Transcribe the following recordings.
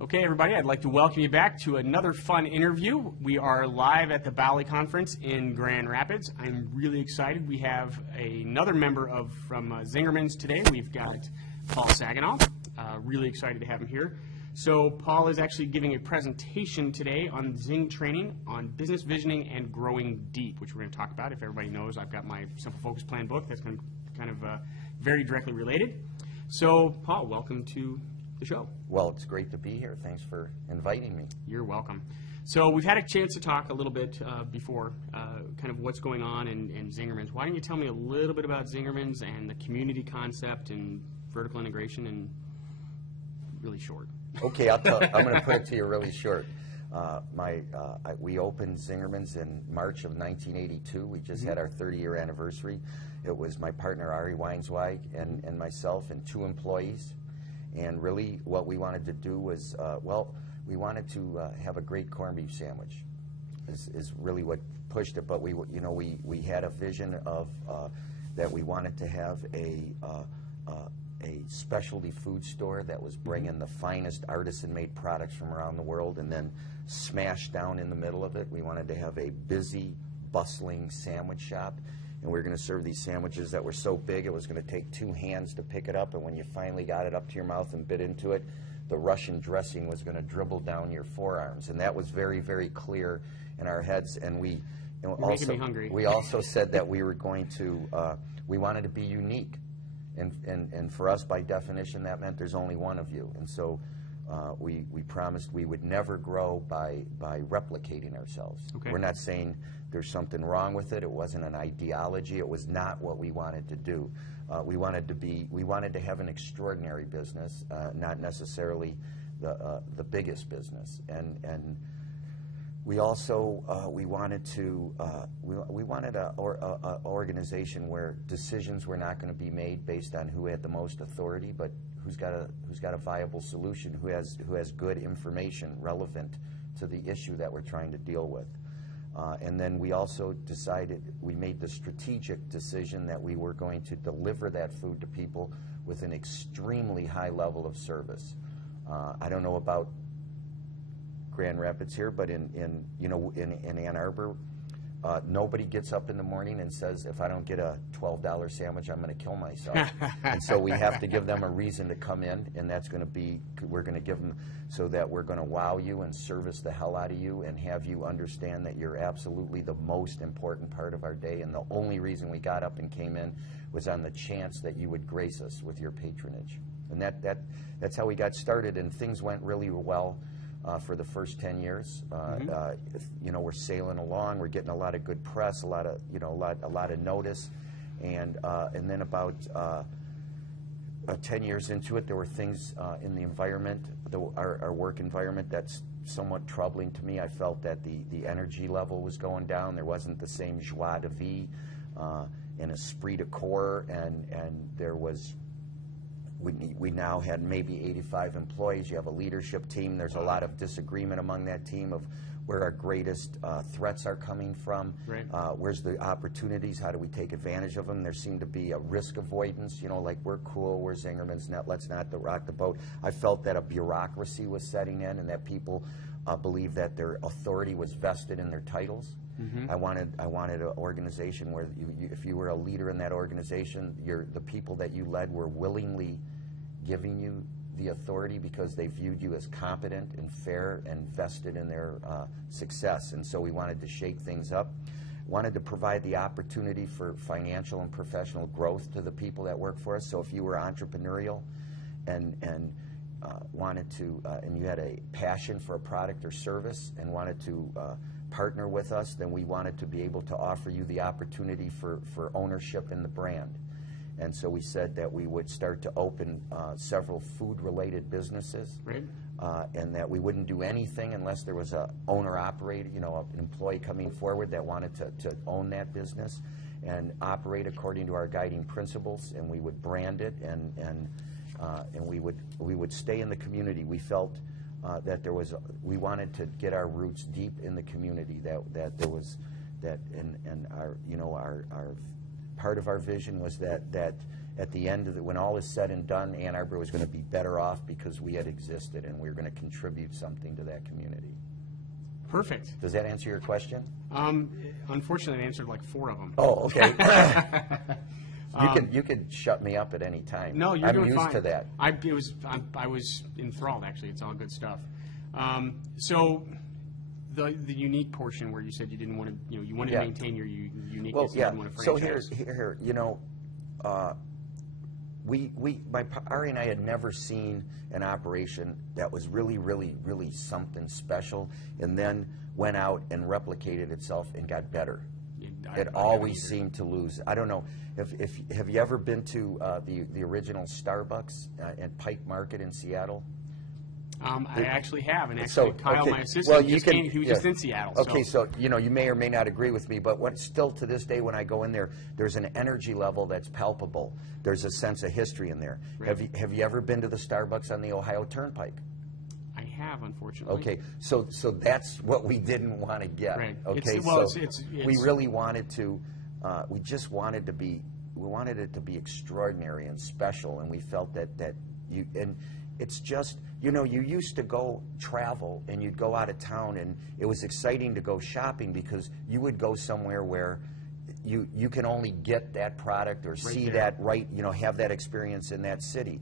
Okay, everybody, I'd like to welcome you back to another fun interview. We are live at the Balle conference in Grand Rapids. I'm really excited. We have another member from Zingerman's today. We've got Paul Saginaw. Really excited to have him here. So Paul is actually giving a presentation today on Zing training on business visioning and growing deep, which we're going to talk about. If everybody knows, I've got my Simple Focus Plan book that's been kind of very directly related. So Paul, welcome to the show. Well, it's great to be here. Thanks for inviting me. You're welcome. So we've had a chance to talk a little bit before, kind of what's going on in Zingerman's. Why don't you tell me a little bit about Zingerman's and the community concept and vertical integration in really short? Okay, I'm going to put it to you really short. We opened Zingerman's in March of 1982. We just had our 30-year anniversary. It was my partner Ari and myself and 2 employees. And really what we wanted to do was, we wanted to have a great corned beef sandwich is really what pushed it. But we had a vision of that we wanted to have a specialty food store that was bringing the finest artisan-made products from around the world, and then smashed down in the middle of it, we wanted to have a busy, bustling sandwich shop. And we were going to serve these sandwiches that were so big it was going to take 2 hands to pick it up, and when you finally got it up to your mouth and bit into it, the Russian dressing was going to dribble down your forearms. And that was very, very clear in our heads. And we also said that we were going to, we wanted to be unique. And for us, by definition, that meant there's only one of you. And so we promised we would never grow by replicating ourselves. Okay. We're not saying there's something wrong with it. It wasn't an ideology. It was not what we wanted to do. We wanted to have an extraordinary business, not necessarily the biggest business. And we also we wanted an organization where decisions were not going to be made based on who had the most authority, but who's got a viable solution, who has good information relevant to the issue that we're trying to deal with. And then we also we made the strategic decision that we were going to deliver that food to people with an extremely high level of service. I don't know about Grand Rapids here, but in Ann Arbor, nobody gets up in the morning and says, if I don't get a $12 sandwich, I'm going to kill myself. And so we have to give them a reason to come in, and that's going to be, we're going to give them so that we're going to wow you and service the hell out of you and have you understand that you're absolutely the most important part of our day. And the only reason we got up and came in was on the chance that you would grace us with your patronage. And that's how we got started, and things went really well. For the first 10 years, we're sailing along. We're getting a lot of good press, a lot of notice, and then about 10 years into it, there were things in the environment, our work environment, that's somewhat troubling to me. I felt that the energy level was going down. There wasn't the same joie de vivre and esprit de corps, and there was. We now had maybe 85 employees. You have a leadership team. There's a lot of disagreement among that team of where our greatest threats are coming from. Right. Where's the opportunities? How do we take advantage of them? There seemed to be a risk avoidance, like we're cool, we're Zingerman's, let's not rock the boat. I felt that a bureaucracy was setting in and that people believed that their authority was vested in their titles. Mm-hmm. I wanted an organization where if you were a leader in that organization, the people that you led were willingly giving you the authority because they viewed you as competent and fair and vested in their success. And so we wanted to shake things up. Wanted to provide the opportunity for financial and professional growth to the people that work for us. So if you were entrepreneurial and wanted to, and you had a passion for a product or service and wanted to partner with us, then we wanted to be able to offer you the opportunity for ownership in the brand. And so we said that we would start to open several food-related businesses, right. And that we wouldn't do anything unless there was a owner-operator, an employee coming forward that wanted to own that business and operate according to our guiding principles. And we would brand it, and we would stay in the community. We felt that we wanted to get our roots deep in the community. That there was that, and our part of our vision was that at the end of when all is said and done, Ann Arbor was going to be better off because we had existed and we were going to contribute something to that community. Perfect. Does that answer your question? Unfortunately, I answered like 4 of them. Oh, okay. You could shut me up at any time. No, you're I'm doing used fine. to that. I was enthralled, actually. It's all good stuff. So the unique portion where you said you didn't want to, you wanted to maintain your uniqueness. Well, yeah. You didn't want to So franchise. Ari and I had never seen an operation that was really, really, really something special, and then went out and replicated itself and got better. It always seemed to lose. I don't know. Have you ever been to the original Starbucks at Pike Market in Seattle? I actually have, and actually Kyle, my assistant, he was just in Seattle. Okay, so you may or may not agree with me, but still to this day when I go in there, there's an energy level that's palpable. There's a sense of history in there. Right. Have you ever been to the Starbucks on the Ohio Turnpike? I have, unfortunately. Okay, so that's what we didn't want to get. Right. Okay, we really wanted to. We just wanted to be. We wanted it to be extraordinary and special, and we felt that you and. It's just, you used to go travel and you'd go out of town and it was exciting to go shopping because you would go somewhere where you can only get that product or see that have that experience in that city.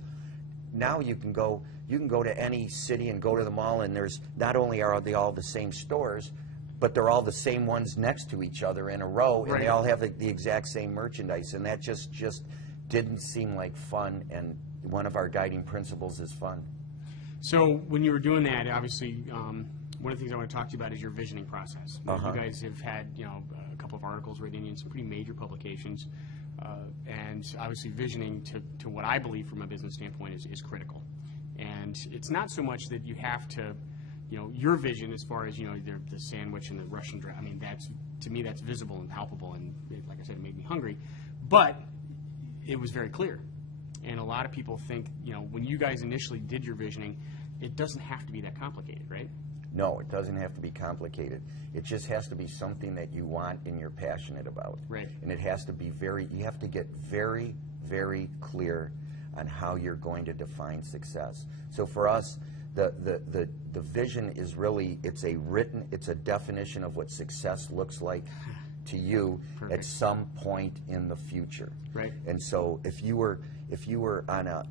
Now you can go to any city and go to the mall, and there's not only are they all the same stores, but they're all the same ones next to each other in a row, and they all have the exact same merchandise, and that just didn't seem like fun. And one of our guiding principles is fun. So when you were doing that, obviously, one of the things I want to talk to you about is your visioning process. You guys have had, a couple of articles written in some pretty major publications, and obviously visioning to what I believe from a business standpoint is critical. And it's not so much that you have to, your vision as far as, the sandwich and the Russian dress. I mean, to me, that's visible and palpable, and like I said, it made me hungry. But it was very clear. And a lot of people think, when you guys initially did your visioning, it doesn't have to be that complicated, right? No, it doesn't have to be complicated. It just has to be something that you want and you're passionate about. Right. And it has to be you have to get very, very clear on how you're going to define success. So for us, the vision is really, it's a definition of what success looks like to you at some point in the future. Right. And so if you were on a,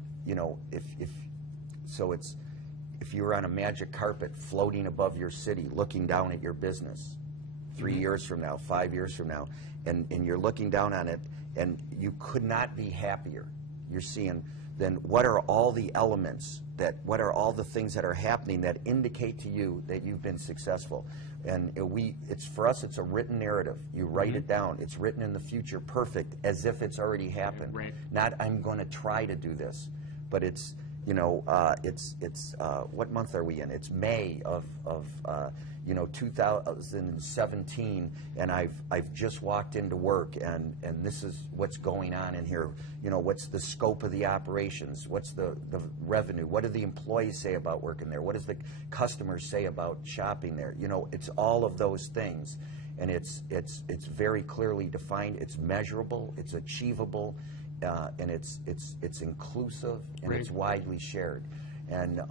if you were on a magic carpet floating above your city, looking down at your business 3 years from now, 5 years from now, and you're looking down on it, and you could not be happier. You're seeing, then what are all the elements, what are all the things that are happening that indicate to you that you've been successful? And for us, it's a written narrative. You write it down. It's written in the future, perfect, as if it's already happened. Right. Not, I'm going to try to do this, but it's, what month are we in? It's May of 2017, and I've just walked into work, and this is what's going on in here. What's the scope of the operations? What's the revenue? What do the employees say about working there? What does the customers say about shopping there? It's all of those things, and it's very clearly defined. It's measurable. It's achievable. And it's inclusive, and it's widely shared, and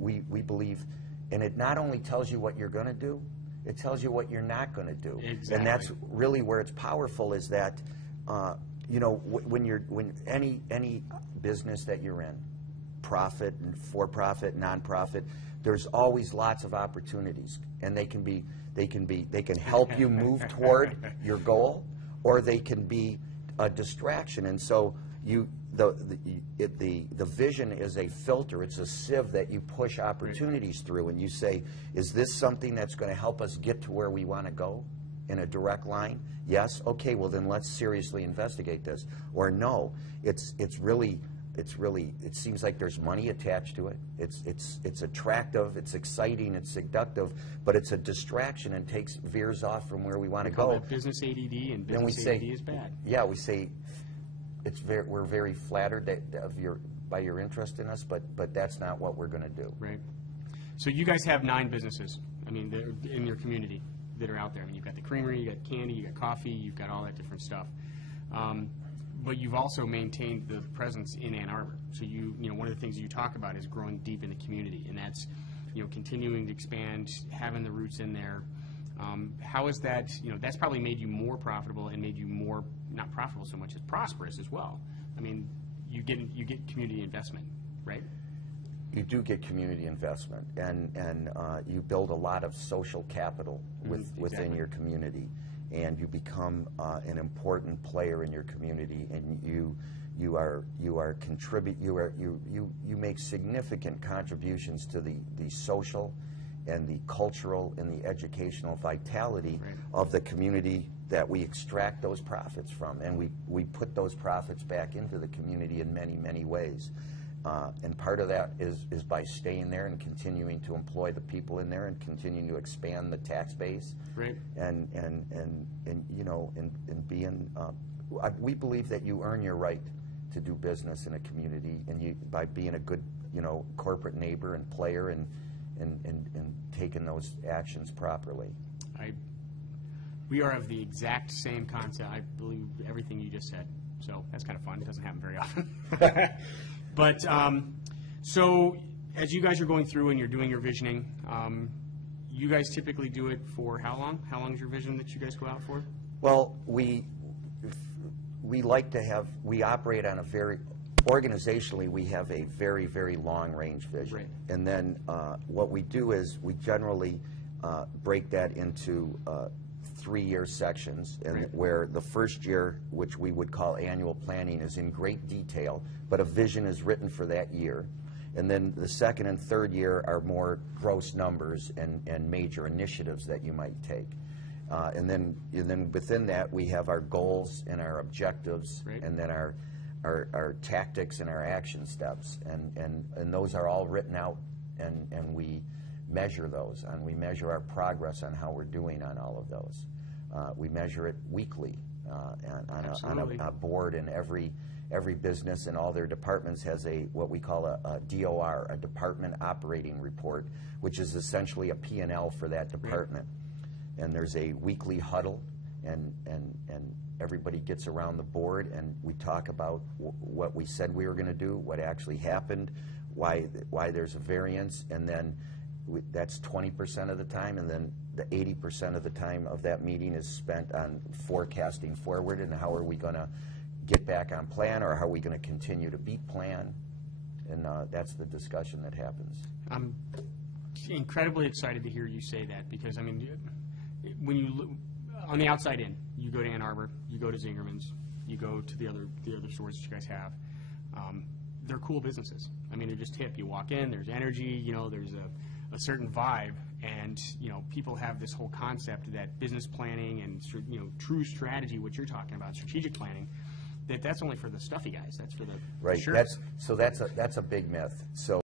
we believe, and it not only tells you what you're going to do, it tells you what you're not going to do. Exactly. And that's really where it's powerful. Is that when any business that you're in, profit and for-profit, non-profit, there's always lots of opportunities, and they can help you move toward your goal, or they can be a distraction. And so the vision is a filter. It's a sieve that you push opportunities through, and you say, is this something that's going to help us get to where we want to go in a direct line? Yes. Okay, well then let's seriously investigate this. Or no, it seems like there's money attached to it. It's attractive, it's exciting, it's seductive, but it's a distraction and veers off from where we want to go. Business ADD, and business ADD is bad. Yeah, we say we're very flattered by your interest in us, but that's not what we're going to do. Right. So you guys have 9 businesses. I mean, they're in your community that are out there. I mean, you've got the creamery, you got candy, you got coffee, you've got all that different stuff. But you've also maintained the presence in Ann Arbor. So one of the things you talk about is growing deep in the community, and that's, continuing to expand, having the roots in there. How is that, that's probably made you more profitable and made you more, not profitable so much as prosperous as well. I mean, you get community investment, right? You do get community investment, and you build a lot of social capital within your community, and you become an important player in your community, and you make significant contributions to the social and the cultural and the educational vitality of the community that we extract those profits from, and we put those profits back into the community in many, many ways. And part of that is by staying there and continuing to employ the people in there and continuing to expand the tax base. Right. And being, we believe that you earn your right to do business in a community, and by being a good, corporate neighbor and player and taking those actions properly. We are of the exact same concept. I believe everything you just said. So that's kind of fun. It doesn't happen very often. But so as you guys are going through and you're doing your visioning, you guys typically do it for how long? How long is your vision that you guys go out for? Well, we like to have, we operate on a very, organizationally, we have a very, very long-range vision. Right. And then what we do is we generally break that into 3-year sections, and where the first year, which we would call annual planning, is in great detail, but a vision is written for that year. And then the second and third year are more gross numbers and major initiatives that you might take. And then within that, we have our goals and our objectives, and then our tactics and our action steps. And those are all written out, and we measure those, and we measure our progress on how we're doing on all of those. We measure it weekly on a board, and every business and all their departments has what we call a DOR, a Department Operating Report, which is essentially a P&L for that department. And there's a weekly huddle, and everybody gets around the board, and we talk about what we said we were going to do, what actually happened, why there's a variance, and then that's 20% of the time, and then the 80% of the time of that meeting is spent on forecasting forward, and how are we going to get back on plan, or how are we going to continue to beat plan, and that's the discussion that happens. I'm incredibly excited to hear you say that, because, I mean, when you look on the outside in, you go to Ann Arbor, you go to Zingerman's, you go to the other stores that you guys have. They're cool businesses. I mean, they're just hip. You walk in, there's energy, there's a certain vibe, and people have this whole concept that business planning and true strategy, what you're talking about, strategic planning, that's only for the stuffy guys. That's for the right. sure. That's a big myth. So